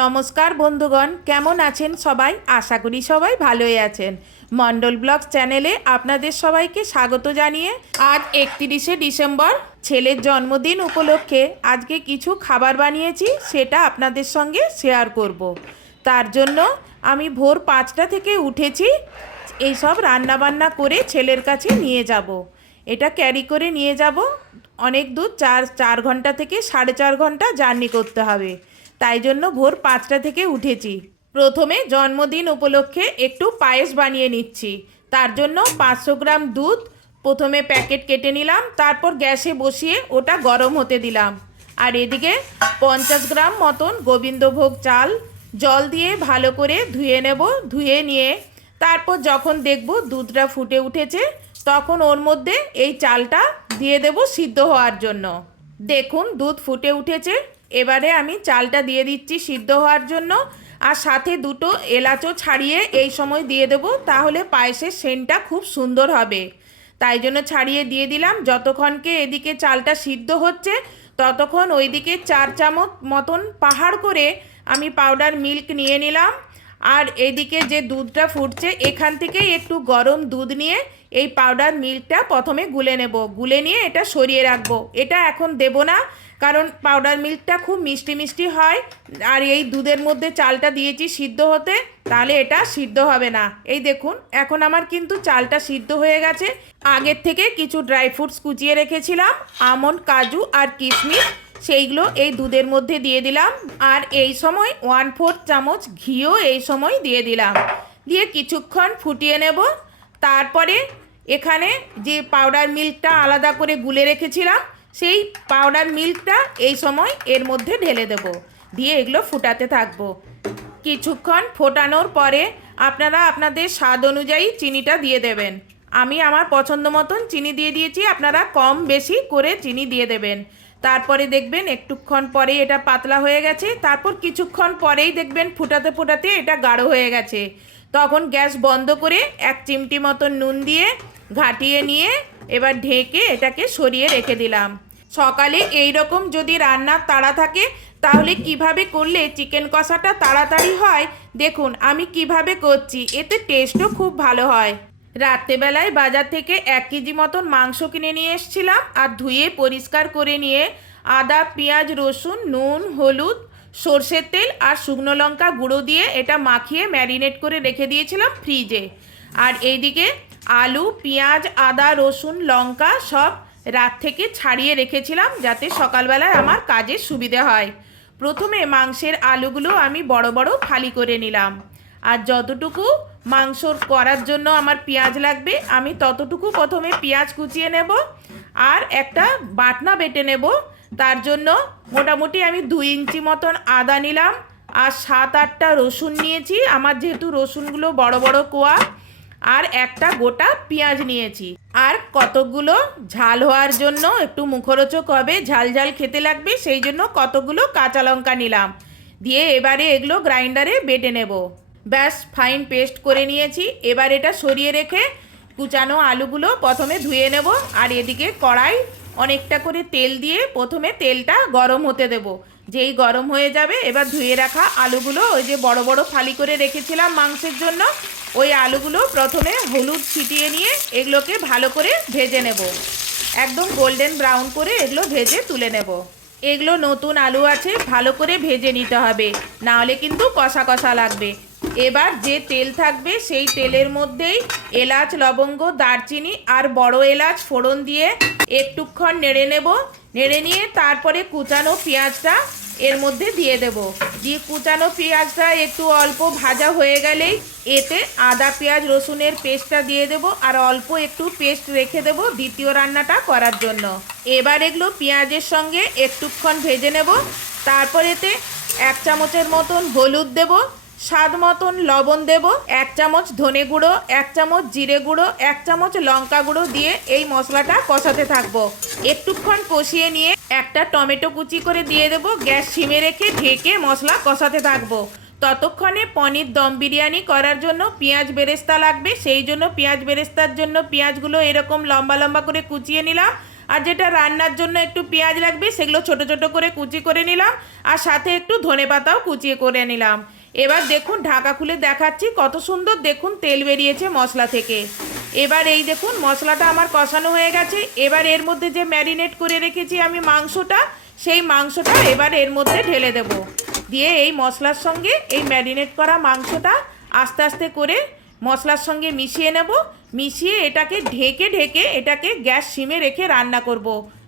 নমস্কার বন্ধুগণ, কেমন আছেন সবাই আশা করি সবাই ভালোই আছেন মন্ডল ব্লগস চ্যানেলে আপনাদের সবাইকে স্বাগত জানিয়ে আজ একত্রিশে ডিসেম্বর, ছেলের জন্মদিন উপলক্ষে আজকে কিছু খাবার বানিয়েছি, সেটা আপনাদের সঙ্গে শেয়ার করব। তার জন্য আমি ভোর পাঁচটা থেকে উঠেছি, এইসব রান্নাবান্না করে ছেলের কাছে নিয়ে যাব। এটা ক্যারি করে নিয়ে যাব অনেক দূর চার চার ঘণ্টা থেকে সাড়ে চার ঘণ্টা জার্নি করতে হবে তাই জন্য ভোর পাঁচটা থেকে উঠেছি। প্রথমে জন্মদিন উপলক্ষে একটু পায়েস বানিয়ে নিচ্ছি। তার জন্য পাঁচশো গ্রাম দুধ, প্রথমে প্যাকেট কেটে নিলাম, তারপর গ্যাসে বসিয়ে ওটা গরম হতে দিলাম। আর এদিকে পঞ্চাশ গ্রাম মতন গোবিন্দভোগ চাল, জল দিয়ে ভালো করে ধুয়ে নেব, ধুয়ে নিয়ে তারপর যখন দেখব দুধটা ফুটে উঠেছে, তখন ওর মধ্যে এই চালটা দিয়ে দেব সিদ্ধ হওয়ার জন্য। দেখুন দুধ ফুটে উঠেছে এবারে আমি চালটা দিয়ে দিচ্ছি সিদ্ধ হওয়ার জন্য আর সাথে দুটো এলাচও ছাড়িয়ে এই সময় দিয়ে দেবো, তাহলে পায়েসের সেনটা খুব সুন্দর হবে। তাই জন্য ছাড়িয়ে দিয়ে দিলাম। যতক্ষণকে এদিকে চালটা সিদ্ধ হচ্ছে, ততক্ষণ ওইদিকে চার চামচ মতন পাহাড় করে আমি পাউডার মিল্ক নিয়ে নিলাম। আর এদিকে যে দুধটা ফুটছে, এখান থেকেই একটু গরম দুধ নিয়ে এই পাউডার মিল্কটা প্রথমে গুলে নেব। গুলে নিয়ে এটা সরিয়ে রাখব। এটা এখন দেব না, কারণ পাউডার মিল্কটা খুব মিষ্টি মিষ্টি হয়। আর এই দুধের মধ্যে চালটা দিয়েছি সিদ্ধ হতে, তাহলে এটা সিদ্ধ হবে না। এই দেখুন, এখন আমার কিন্তু চালটা সিদ্ধ হয়ে গেছে। আগের থেকে কিছু ড্রাই ফ্রুটস কুচিয়ে রেখেছিলাম আমন্ড কাজু আর কিশমিশ। সেইগুলো এই দুধের মধ্যে দিয়ে দিলাম। আর এই সময় ওয়ান ফোর্থ চামচ ঘিও এই সময় দিয়ে দিলাম। দিয়ে কিছুক্ষণ ফুটিয়ে নেব। তারপরে এখানে যে পাউডার মিল্কটা আলাদা করে গুলে রেখেছিলাম, সেই পাউডার মিল্কটা এই সময় এর মধ্যে ঢেলে দেব। দিয়ে এগুলো ফুটাতে থাকব। কিছুক্ষণ ফোটানোর পরে আপনারা আপনাদের স্বাদ অনুযায়ী চিনিটা দিয়ে দেবেন। আমি আমার পছন্দ মতন চিনি দিয়ে দিয়েছি, আপনারা কম বেশি করে চিনি দিয়ে দেবেন। তারপরে দেখবেন একটুক্ষণ পরে এটা পাতলা হয়ে গেছে, তারপর কিছুক্ষণ পরেই দেখবেন ফুটাতে ফুটাতে এটা গাঢ় হয়ে গেছে। তখন গ্যাস বন্ধ করে এক চিমটি মতো নুন দিয়ে ঘাটিয়ে নিয়ে এবার ঢেকে এটাকে সরিয়ে রেখে দিলাম। সকালে এই রকম যদি রান্নার তাড়া থাকে, তাহলে কীভাবে করলে চিকেন কষাটা তাড়াতাড়ি হয়? দেখুন, আমি কীভাবে করছি, এতে টেস্টও খুব ভালো হয়। রাত্রেবেলায় বাজার থেকে এক কেজি মতন মাংস কিনে নিয়ে এসেছিলাম আর ধুয়ে পরিষ্কার করে নিয়ে আদা, পেঁয়াজ, রসুন, নুন, হলুদ, সর্ষের তেল আর শুকনো লঙ্কা গুঁড়ো দিয়ে এটা মাখিয়ে ম্যারিনেট করে রেখে দিয়েছিলাম ফ্রিজে। আর এইদিকে আলু, পেঁয়াজ, আদা, রসুন, লঙ্কা সব রাত থেকে ছাড়িয়ে রেখেছিলাম যাতে সকালবেলায় আমার কাজের সুবিধে হয়। প্রথমে মাংসের আলুগুলো আমি বড় বড় ফালি করে নিলাম। আর যতটুকু মাংসর করার জন্য আমার পেঁয়াজ লাগবে। আমি ততটুকু প্রথমে পেঁয়াজ কুচিয়ে নেব আর একটা বাটনা বেটে নেব। তার জন্য মোটামুটি আমি দুই ইঞ্চি মতন আদা নিলাম আর সাত আটটা রসুন নিয়েছি। আমার যেহেতু রসুনগুলো বড় বড় কোয়া, আর একটা গোটা পেঁয়াজ নিয়েছি। আর কতকগুলো ঝাল হওয়ার জন্য একটু মুখরোচক হবে, ঝাল ঝাল খেতে লাগবে, সেই জন্য কতগুলো কাঁচা লঙ্কা নিলাম। দিয়ে এবারে এগুলো গ্রাইন্ডারে বেটে নেব। ব্যাস ফাইন পেস্ট করে নিয়েছি। এবার এটা সরিয়ে রেখে কুচানো আলুগুলো প্রথমে ধুয়ে নেব, আর এদিকে কড়াই অনেকটা করে তেল দিয়ে প্রথমে তেলটা গরম হতে দেব। যেই গরম হয়ে যাবে, এবার ধুয়ে রাখা আলুগুলো ওই যে বড় বড় ফালি করে রেখেছিলাম মাংসের জন্য, ওই আলুগুলো প্রথমে হলুদ ছিটিয়ে নিয়ে এগুলোকে ভালো করে ভেজে নেব। একদম গোল্ডেন ব্রাউন করে এগুলো ভেজে তুলে নেব। এগুলো নতুন আলু আছে, ভালো করে ভেজে নিতে হবে, নাহলে কিন্তু কষা কষা লাগবে। এবার যে তেল থাকবে সেই তেলের মধ্যেই এলাচ, লবঙ্গ, দারচিনি আর বড় এলাচ ফোড়ন দিয়ে একটুক্ষণ নেড়ে নেব। নেড়ে নিয়ে তারপরে কুচানো পেঁয়াজটা এর মধ্যে দিয়ে দেব। দিয়ে কুচানো পেঁয়াজটা একটু অল্প ভাজা হয়ে গেলেই এতে আদা, পেঁয়াজ, রসুনের পেস্টটা দিয়ে দেব আর অল্প একটু পেস্ট রেখে দেব দ্বিতীয় রান্নাটা করার জন্য। এবার এগুলো পেঁয়াজের সঙ্গে একটুক্ষণ ভেজে নেব। তারপর এতে এক চামচের মতন হলুদ দেব। স্বাদ মতন লবণ দেব, এক চামচ ধনে গুঁড়ো, এক চামচ জিরে গুঁড়ো, এক চামচ লঙ্কা গুঁড়ো দিয়ে এই মশলাটা কষাতে থাকব। একটুক্ষণ কষিয়ে নিয়ে একটা টমেটো কুচি করে দিয়ে দেবো, গ্যাস সিমে রেখে ঢেকে মশলা কষাতে থাকব। ততক্ষণে পনির দম বিরিয়ানি করার জন্য পেঁয়াজ বেরেস্তা লাগবে, সেই জন্য পেঁয়াজ বেরেস্তার জন্য পেঁয়াজগুলো এরকম লম্বা লম্বা করে কুচিয়ে নিলাম। আর যেটা রান্নার জন্য একটু পেঁয়াজ লাগবে, সেগুলো ছোট ছোট করে কুচি করে নিলাম। আর সাথে একটু ধনে পাতাও কুচিয়ে করে নিলাম। এবার দেখুন, ঢাকা খুলে দেখাচ্ছি, কত সুন্দর দেখুন, তেল বেরিয়েছে মশলা থেকে। এবার এই দেখুন, মশলাটা আমার কষানো হয়ে গেছে। এবার এর মধ্যে যে ম্যারিনেট করে রেখেছি আমি মাংসটা, সেই মাংসটা এবার এর মধ্যে ঢেলে দেব। দিয়ে এই মশলার সঙ্গে এই ম্যারিনেট করা মাংসটা আস্তে আস্তে করে মশলার সঙ্গে মিশিয়ে নেব। মিশিয়ে এটাকে ঢেকে ঢেকে এটাকে গ্যাস সিমে রেখে রান্না করব।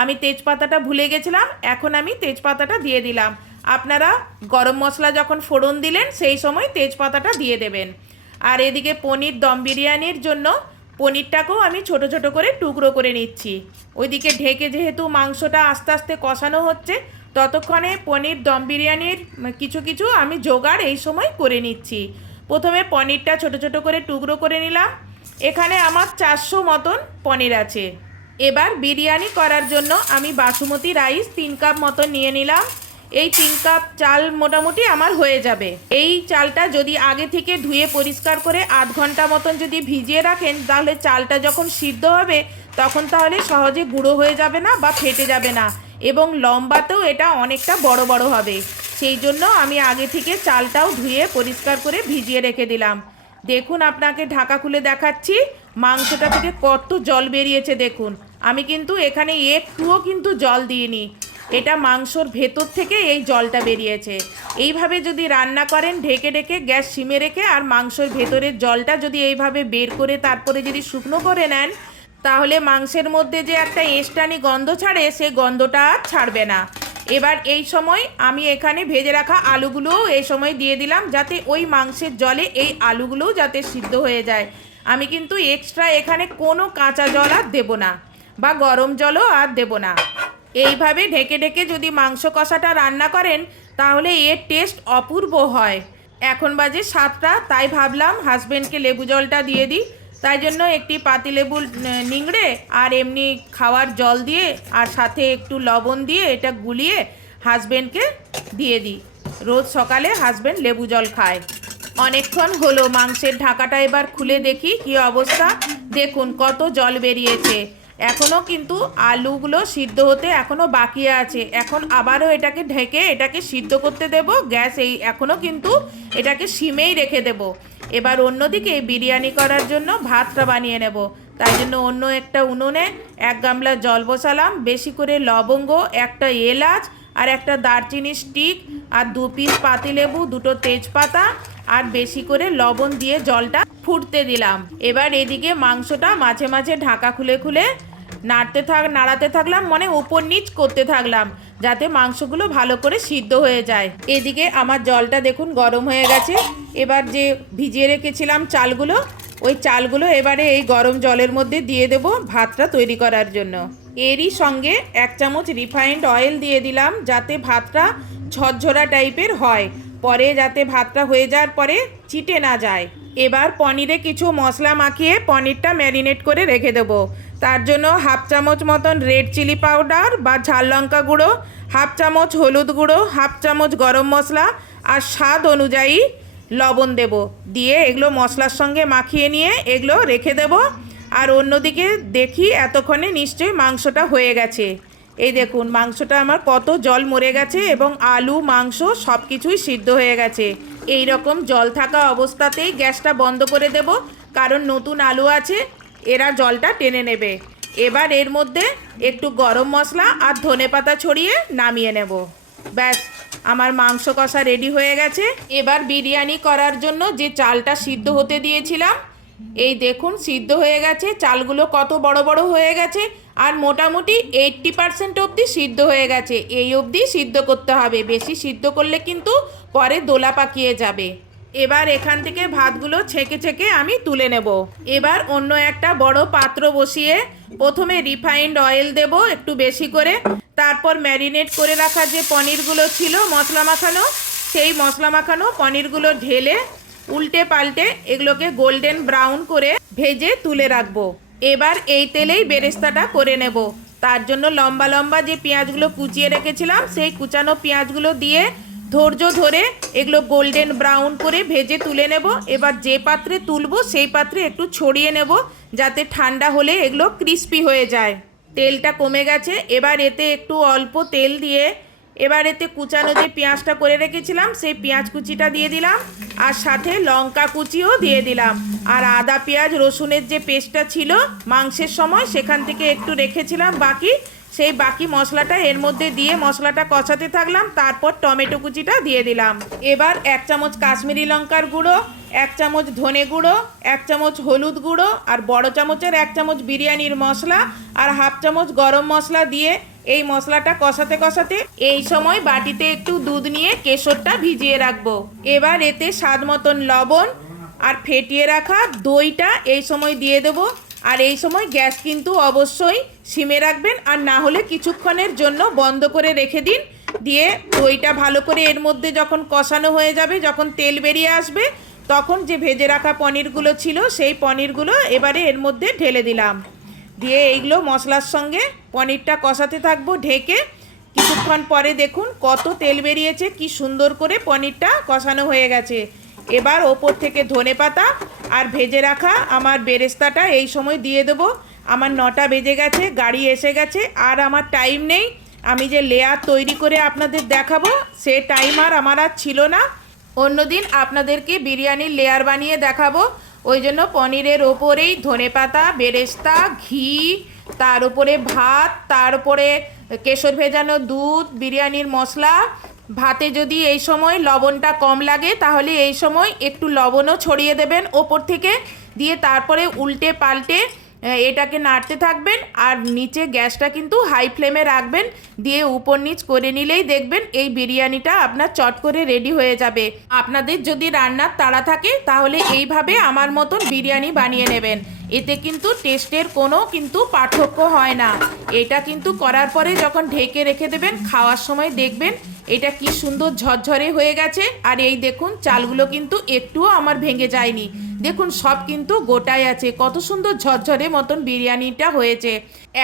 আমি তেজপাতাটা ভুলে গেছিলাম, এখন আমি তেজপাতাটা দিয়ে দিলাম। আপনারা গরম মশলা যখন ফোড়ন দিলেন, সেই সময় তেজপাতাটা দিয়ে দেবেন। আর এদিকে পনির, দম বিরিয়ানির জন্য পনিরটাকেও আমি ছোট ছোট করে টুকরো করে নিচ্ছি। ওইদিকে ঢেকে যেহেতু মাংসটা আস্তে আস্তে কষানো হচ্ছে, ততক্ষণে পনির, দম বিরিয়ানির কিছু কিছু আমি জোগাড় এই সময় করে নিচ্ছি। প্রথমে পনিরটা ছোট ছোট করে টুকরো করে নিলাম। এখানে আমার চারশো মতন পনির আছে। এবার বিরিয়ানি করার জন্য আমি বাসুমতি রাইস তিন কাপ মতন নিয়ে নিলাম। এই তিন কাপ চাল মোটামুটি আমার হয়ে যাবে। এই চালটা যদি আগে থেকে ধুয়ে পরিষ্কার করে আধ ঘণ্টা মতন যদি ভিজিয়ে রাখেন, তাহলে চালটা যখন সিদ্ধ হবে, তখন তাহলে সহজে গুঁড়ো হয়ে যাবে না বা ফেটে যাবে না এবং লম্বাতেও এটা অনেকটা বড় বড় হবে। সেই জন্য আমি আগে থেকে চালটাও ধুয়ে পরিষ্কার করে ভিজিয়ে রেখে দিলাম। দেখুন আপনাকে ঢাকা খুলে দেখাচ্ছি, মাংসটা থেকে কত জল বেরিয়েছে দেখুন। আমি কিন্তু এখানে একটুও কিন্তু জল দিইনি। এটা মাংসর ভেতর থেকে এই জলটা বেরিয়েছে। এইভাবে যদি রান্না করেন, ঢেকে ঢেকে গ্যাস সিমে রেখে আর মাংসের ভেতরের জলটা যদি এইভাবে বের করে তারপরে যদি শুকনো করে নেন, তাহলে মাংসের মধ্যে যে একটা এস্টানি গন্ধ ছাড়ে, সে গন্ধটা আর ছাড়বে না। এবার এই সময় আমি এখানে ভেজে রাখা আলুগুলোও এই সময় দিয়ে দিলাম, যাতে ওই মাংসের জলে এই আলুগুলোও যাতে সিদ্ধ হয়ে যায়। আমি কিন্তু এক্সট্রা এখানে কোনো কাঁচা জল আর দেবো না, বা গরম জলও আর দেবো না। এইভাবে ঢেকে ঢেকে যদি মাংস কষাটা রান্না করেন, তাহলে এর টেস্ট অপূর্ব হয়। এখন বাজে সাতটা, তাই ভাবলাম হাজবেন্ডকে লেবু জলটা দিয়ে দিই। তাই জন্য একটি পাতিলেবু নিংড়ে আর এমনি খাওয়ার জল দিয়ে আর সাথে একটু লবণ দিয়ে এটা গুলিয়ে হাজবেন্ডকে দিয়ে দিই। রোজ সকালে হাজবেন্ড লেবু জল খায়। অনেকক্ষণ হলো, মাংসের ঢাকাটা এবার খুলে দেখি কি অবস্থা। দেখুন কত জল বেরিয়েছে। এখনও কিন্তু আলুগুলো সিদ্ধ হতে এখনও বাকি আছে। এখন আবারও এটাকে ঢেকে এটাকে সিদ্ধ করতে দেব। গ্যাস এই এখনও কিন্তু এটাকে সিমেই রেখে দেব। এবার অন্যদিকে বিরিয়ানি করার জন্য ভাতটা বানিয়ে নেব। তাই জন্য অন্য একটা উনুনে এক গামলা জল বসালাম। বেশি করে লবঙ্গ, একটা এলাচ আর একটা দারচিনি স্টিক, আর দু পিস পাতিলেবু দুটো তেজপাতা, আর বেশি করে লবণ দিয়ে জলটা ফুটতে দিলাম। এবার এদিকে মাংসটা মাঝে মাঝে ঢাকা খুলে খুলে নাড়তে থাক, নাড়াতে থাকলাম মানে উপর নিচ করতে থাকলাম, যাতে মাংসগুলো ভালো করে সিদ্ধ হয়ে যায়। এদিকে আমার জলটা দেখুন গরম হয়ে গেছে। এবার যে ভিজিয়ে রেখেছিলাম চালগুলো, ওই চালগুলো এবারে এই গরম জলের মধ্যে দিয়ে দেব ভাতটা তৈরি করার জন্য। এরই সঙ্গে এক চামচ রিফাইন্ড অয়েল দিয়ে দিলাম, যাতে ভাতটা ঝরঝরা টাইপের হয়। পরে যাতে ভাতটা হয়ে যাওয়ার পরে চিটে না যায়। এবার পনিরে কিছু মশলা মাখিয়ে পনিরটা ম্যারিনেট করে রেখে দেবো। তার জন্য হাফ চামচ মতন রেড চিলি পাউডার বা ঝাল লঙ্কা গুঁড়ো, হাফ চামচ হলুদ গুঁড়ো, হাফ চামচ গরম মশলা আর স্বাদ অনুযায়ী লবণ দেব। দিয়ে এগুলো মশলার সঙ্গে মাখিয়ে নিয়ে এগুলো রেখে দেব। আর অন্যদিকে দেখি এতক্ষণে নিশ্চয়ই মাংসটা হয়ে গেছে। এই দেখুন, মাংসটা আমার কত জল মরে গেছে এবং আলু, মাংস সব কিছুই সিদ্ধ হয়ে গেছে। এই রকম জল থাকা অবস্থাতেই গ্যাসটা বন্ধ করে দেব, কারণ নতুন আলু আছে, এরা জলটা টেনে নেবে। এবার এর মধ্যে একটু গরম মশলা আর ধনে পাতা ছড়িয়ে নামিয়ে নেব। ব্যাস, আমার মাংস কষা রেডি হয়ে গেছে। এবার বিরিয়ানি করার জন্য যে চালটা সিদ্ধ হতে দিয়েছিলাম এই দেখুন, সিদ্ধ হয়ে গেছে, চালগুলো কত বড় বড় হয়ে গেছে, আর মোটামুটি এইট্টি পার্সেন্ট অবধি সিদ্ধ হয়ে গেছে। এই অবধি সিদ্ধ করতে হবে, বেশি সিদ্ধ করলে কিন্তু পরে দোলা পাকিয়ে যাবে। এবার এখান থেকে ভাতগুলো ছেঁকে ছেঁকে আমি তুলে নেব। এবার অন্য একটা বড় পাত্র বসিয়ে প্রথমে রিফাইন্ড অয়েল দেব একটু বেশি করে, তারপর ম্যারিনেট করে রাখা যে পনিরগুলো ছিল মশলা মাখানো, সেই মশলা মাখানো পনিরগুলো ঢেলে উল্টে পাল্টে এগুলোকে গোল্ডেন ব্রাউন করে ভেজে তুলে রাখব। এবার এই তেলেই বেরেস্তাটা করে নেব। তার জন্য লম্বা লম্বা যে পেঁয়াজগুলো কুচিয়ে রেখেছিলাম, সেই কুচানো পেঁয়াজগুলো দিয়ে ধৈর্য ধরে এগুলো গোল্ডেন ব্রাউন করে ভেজে তুলে নেব। এবার যে পাত্রে তুলবো, সেই পাত্রে একটু ছড়িয়ে নেব, যাতে ঠান্ডা হলে এগুলো ক্রিস্পি হয়ে যায়। তেলটা কমে গেছে। এবার এতে একটু অল্প তেল দিয়ে এবার এতে কুচানো যে পেঁয়াজটা করে রেখেছিলাম, সেই পেঁয়াজ কুচিটা দিয়ে দিলাম, আর সাথে লঙ্কা কুচিও দিয়ে দিলাম। আর আদা, পেঁয়াজ, রসুনের যে পেস্টটা ছিল মাংসের সময়, সেখান থেকে একটু রেখেছিলাম বাকি। সেই বাকি মশলাটা এর মধ্যে দিয়ে মশলাটা কষাতে থাকলাম, তারপর টমেটো কুচিটা দিয়ে দিলাম। এবার এক চামচ কাশ্মীরি লঙ্কার গুঁড়ো, এক চামচ ধনে গুঁড়ো, এক চামচ হলুদ গুঁড়ো, আর বড় চামচের এক চামচ বিরিয়ানির মশলা, আর হাফ চামচ গরম মশলা দিয়ে এই মশলাটা কষাতে কষাতে এই সময় বাটিতে একটু দুধ নিয়ে কেশরটা ভিজিয়ে রাখব। এবার এতে স্বাদ মতন লবণ আর ফেটিয়ে রাখা দইটা এই সময় দিয়ে দেবো। আর এই সময় গ্যাস কিন্তু অবশ্যই সিমে রাখবেন আর না হলে কিছুক্ষণের জন্য বন্ধ করে রেখে দিন। দিয়ে দইটা ভালো করে এর মধ্যে যখন কষানো হয়ে যাবে, যখন তেল বেরিয়ে আসবে, তখন যে ভেজে রাখা পনিরগুলো ছিল, সেই পনিরগুলো এবারে এর মধ্যে ঢেলে দিলাম। দিয়ে এইগুলো মশলার সঙ্গে পনিরটা কষাতে থাকব, ঢেকে। কিছুক্ষণ পরে দেখুন কত তেল বেরিয়েছে, কি সুন্দর করে পনিরটা কষানো হয়ে গেছে। এবার ওপর থেকে ধনে পাতা আর ভেজে রাখা আমার বেরেস্তাটা এই সময় দিয়ে দেবো। আমার নটা বেজে গেছে, গাড়ি এসে গেছে, আর আমার টাইম নেই। আমি যে লেয়ার তৈরি করে আপনাদের দেখাবো, সে টাইম আর আমার আর ছিল না। অন্যদিন আপনাদেরকে বিরিয়ানির লেয়ার বানিয়ে দেখাবো। ওই জন্য পনিরের ওপরেই ধনে পাতা বেরেস্তা, ঘি, তার উপরে ভাত, তার উপরে কেশর ভেজানো দুধ, বিরিয়ানির মশলা। ভাতে যদি এই সময় লবণটা কম লাগে, তাহলে এই সময় একটু লবণও ছড়িয়ে দেবেন ওপর থেকে। দিয়ে তারপরে উল্টে পাল্টে এটাকে নাড়তে থাকবেন আর নিচে গ্যাসটা কিন্তু হাই ফ্লেমে রাখবেন, দিয়ে উপর নিচ করে নিলেই দেখবেন এই বিরিয়ানিটা আপনার চট করে রেডি হয়ে যাবে। আপনাদের যদি রান্নার তাড়া থাকে, তাহলে এইভাবে আমার মতন বিরিয়ানি বানিয়ে নেবেন। এতে কিন্তু টেস্টের কোনো কিন্তু পার্থক্য হয় না। এটা কিন্তু করার পরে যখন ঢেকে রেখে দেবেন, খাওয়ার সময় দেখবেন এটা কি সুন্দর ঝরঝরে হয়ে গেছে। আর এই দেখুন, চালগুলো কিন্তু একটুও আমার ভেঙে যায়নি। দেখুন, সব কিন্তু গোটাই আছে। কত সুন্দর ঝরঝরে মতন বিরিয়ানিটা হয়েছে।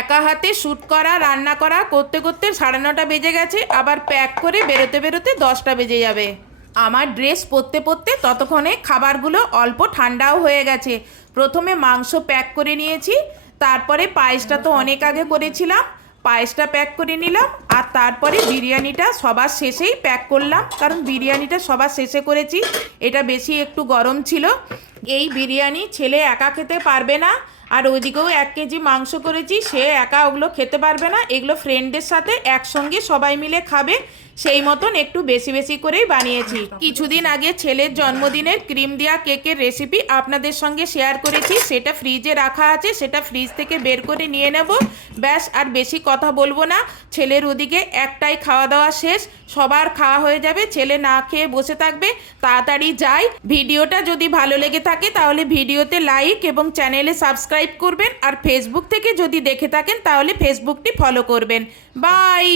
একা হাতে শ্যুট করা, রান্না করা, করতে করতে সাড়ে নটা বেজে গেছে, আবার প্যাক করে বেরোতে বেরোতে দশটা বেজে যাবে। আমার ড্রেস পরতে পরতে ততক্ষণে খাবারগুলো অল্প ঠান্ডাও হয়ে গেছে। প্রথমে মাংস প্যাক করে নিয়েছি, তারপরে পায়েসটা তো অনেক আগে করেছিলাম, পায়েসটা প্যাক করে নিলাম আর তারপরে বিরিয়ানিটা সবার শেষেই প্যাক করলাম, কারণ বিরিয়ানিটা সবার শেষে করেছি, এটা বেশি একটু গরম ছিল। এই বিরিয়ানি ছেলে একা খেতে পারবে না, আর ওইদিকেও এক কেজি মাংস করেছি, সে একা ওগুলো খেতে পারবে না, এগুলো ফ্রেন্ডদের সাথে একসঙ্গে সবাই মিলে খাবে। সেই মতন একটু বেশি বেশি করেই বানিয়েছি। কিছুদিন আগে ছেলের জন্মদিনের ক্রিম দেওয়া কেকের রেসিপি আপনাদের সঙ্গে শেয়ার করেছি। সেটা ফ্রিজে রাখা আছে, সেটা ফ্রিজ থেকে বের করে নিয়ে নেব। ব্যাস, আর বেশি কথা বলব না। ছেলের ওদিকে একটাই খাওয়া দাওয়া শেষ। সবার খাওয়া হয়ে যাবে, ছেলে না খেয়ে বসে থাকবে। তাড়াতাড়ি যাই। ভিডিওটা যদি ভালো লেগে থাকে, তাহলে ভিডিওতে লাইক এবং চ্যানেলে সাবস্ক্রাইব করবেন। আর ফেসবুক থেকে যদি দেখে থাকেন, তাহলে ফেসবুকটি ফলো করবেন। বাই